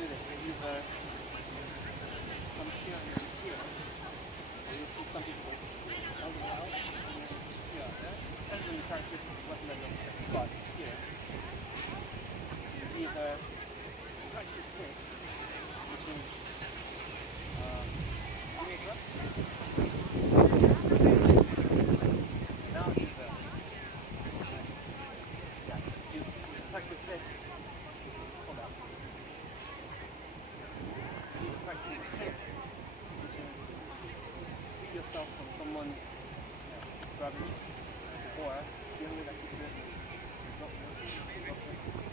do this. They either from here and then here, or you'll see some people squeeze all the way out, and then here. Yeah? Depends on the characteristics of what level of the body here. You either touch this quick, which is now either you touch this quick, hold up. You practice kick, which is free yourself from someone's gravity, or the only way that you do it is drop this.